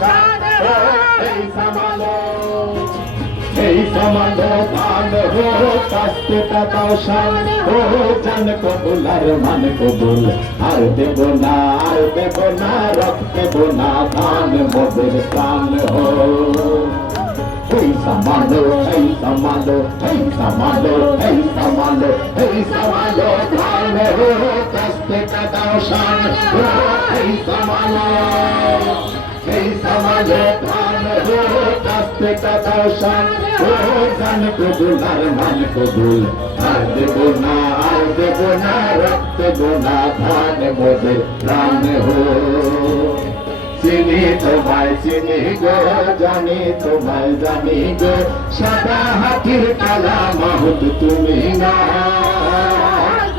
শান এই সামালো এই সামালো ধান হো শান জান কবুল আর মান কবুল আর দেব না আর দেব না রক্ত দেব না ধান মোদের প্রাণ হো Samalo, hey Samalo, hey Samalo, hey Samalo, hey Samalo, Dhane ho, kaste ka daushan, hey Samalo, hey kaste ka daushan, oh jan কবুল আর মান কবুল আর দেব না আর দেব না রক্ত দেব না ধান মোদের প্রাণ হো। চিনি তোমায় সাদা হাতির কালা মাহুত তুমি না।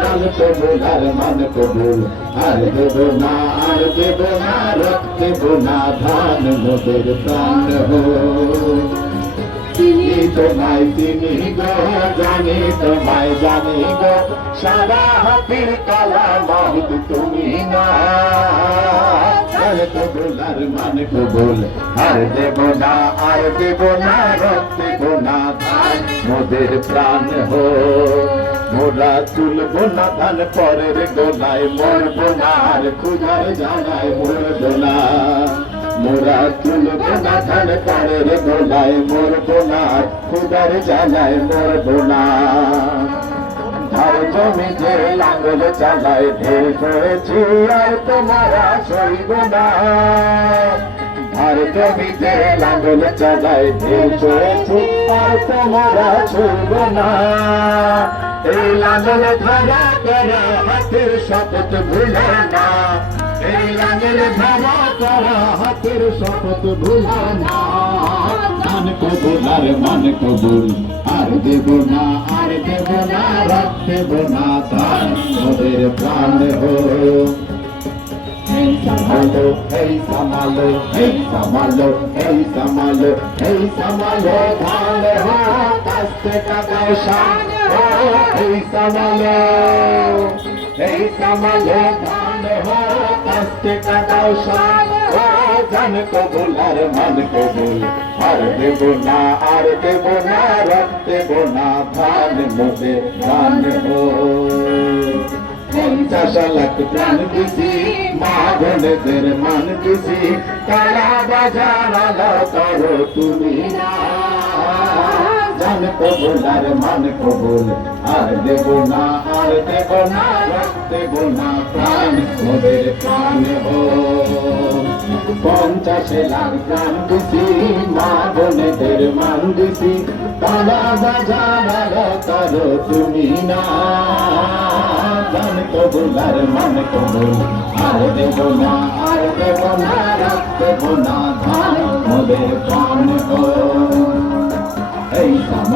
কাল কবুল আর মান কবুল আর দেব না আর দেব না রক্ত না ধান মোদের প্রাণ হো। চিনি তোমায় চিনি গো, জানি তোমায়, জানি গো সাদা হাতির কালা মাহুত তুমি না। আর কবুল আর মান কবুল আর দেব না আর দেব না রক্ত না মোদের প্রাণ হো। মোরা তুলব না ধান পরের গোলায়, মরব না আর খুঁজার জানায় মরব না। মোরা তুলব না ধান পরের গোলায়, মরব না আর খুঁজার জানায় মরব না। জমি যে লাঙ্গল চালায়, ঢের করেছি আর তোমারা সইব না। ধার জমি যে লাঙ্গল চালায়, ঢের করেছি আর তোমারা সইব না। এই লাঙ্গল ধরা করা হাতের শপথ ভুলে না। এই লাঙ্গল ধরা করা হাতের শপথ ভুলে না। ধান কবুল আর মান কবুল, আর দেব না, আর দেব না রাখ দেব না, ধান মোদের প্রাণ হো এই সামালো এই সামালো এই সামালো এই সামালো এই সামালো ধান হো কাস্তে কাদাও শান হো এই সামালো ধান হো কাস্তে কাদাও শান হো জান কবুল আর মান কবুল আর দেব না আর দেব না রক দেব না ধান মোদে ধান হো পঞ্চাশ লাখ প্রাণ দিছি মা বোনেদের মান দিছি কালা বাজার করো তুমি না জান কবুল আর মান কবুল, আর দেব না, আর দেব না দেব না প্রাণ মোদের প্রাণ হো। পঞ্চাশ লাখ প্রাণ দিছি, মা বোনেদের মান দিছি কালা বাজার করো তুমি না। জান কবুল, আর মান কবুল, আর দেব না, আর দেব না রক দেব না ধান মোদের প্রাণ হো।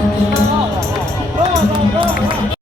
โลโลโล